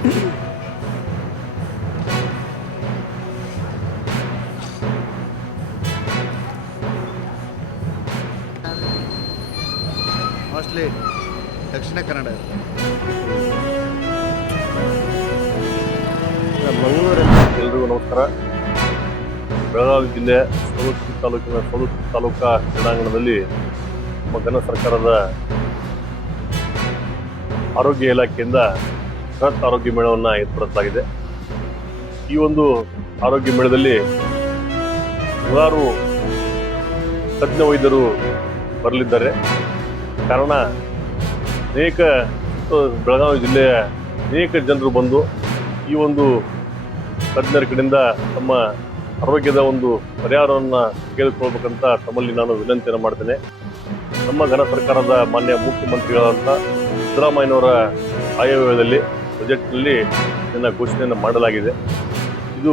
Mostly Dakshina Kannada ಮಂಗಳೂರಿನ ಎಲ್ರಿಗೂ ನಮಸ್ಕಾರ. ಬೆಳಗಾವಿ ಜಿಲ್ಲೆ ಸವದತ್ತಿ ತಾಲೂಕಿನ ಸವದತ್ತಿ ತಾಲೂಕಾ ಕ್ರೀಡಾಂಗಣದಲ್ಲಿ ನಮ್ಮ ಘನ ಸರ್ಕಾರದ ಆರೋಗ್ಯ ಇಲಾಖೆಯಿಂದ ಬೃಹತ್ ಆರೋಗ್ಯ ಮೇಳವನ್ನು ಏರ್ಪಡಿಸಲಾಗಿದೆ. ಈ ಒಂದು ಆರೋಗ್ಯ ಮೇಳದಲ್ಲಿ ನೂರಾರು ತಜ್ಞ ವೈದ್ಯರು ಬರಲಿದ್ದಾರೆ. ಕಾರಣ ಬೆಳಗಾವಿ ಜಿಲ್ಲೆಯ ಅನೇಕ ಜನರು ಬಂದು ಈ ಒಂದು ತಜ್ಞರ ಕಡೆಯಿಂದ ತಮ್ಮ ಆರೋಗ್ಯದ ಒಂದು ಪರಿಹಾರವನ್ನು ಕೇಳಿಕೊಳ್ಬೇಕಂತ ತಮ್ಮಲ್ಲಿ ನಾನು ವಿನಂತಿಯನ್ನು ಮಾಡ್ತೇನೆ. ನಮ್ಮ ಘನ ಸರ್ಕಾರದ ಮಾನ್ಯ ಮುಖ್ಯಮಂತ್ರಿಗಳಾದಂಥ ಸಿದ್ದರಾಮಯ್ಯನವರ ಆಯವ್ಯಯದಲ್ಲಿ ಬಜೆಟ್ನಲ್ಲಿ ಇದನ್ನು ಘೋಷಣೆಯನ್ನು ಮಾಡಲಾಗಿದೆ. ಇದು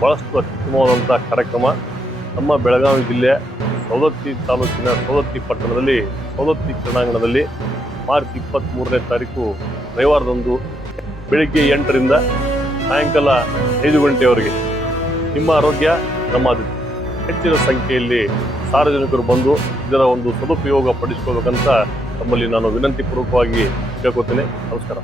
ಬಹಳಷ್ಟು ಅತ್ಯುತ್ತಮವಾದಂಥ ಕಾರ್ಯಕ್ರಮ. ನಮ್ಮ ಬೆಳಗಾವಿ ಜಿಲ್ಲೆಯ ಸವದತ್ತಿ ತಾಲೂಕಿನ ಸವದತ್ತಿ ಪಟ್ಟಣದಲ್ಲಿ ಸವದತ್ತಿ ಕ್ರೀಡಾಂಗಣದಲ್ಲಿ ಮಾರ್ಚ್ 23ನೇ ತಾರೀಕು ರವಿವಾರದಂದು ಬೆಳಿಗ್ಗೆ 8ರಿಂದ ಸಾಯಂಕಾಲ 5 ಗಂಟೆಯವರೆಗೆ ನಿಮ್ಮ ಆರೋಗ್ಯ ನಮ್ಮ ಆದ್ಯತೆ. ಹೆಚ್ಚಿನ ಸಂಖ್ಯೆಯಲ್ಲಿ ಸಾರ್ವಜನಿಕರು ಬಂದು ಇದರ ಒಂದು ಸದುಪಯೋಗ ಪಡಿಸಿಕೊಳ್ಳಬೇಕಂತ ತಮ್ಮಲ್ಲಿ ನಾನು ವಿನಂತಿ ಪೂರ್ವಕವಾಗಿ ಕೇಳ್ಕೊತೇನೆ. ನಮಸ್ಕಾರ.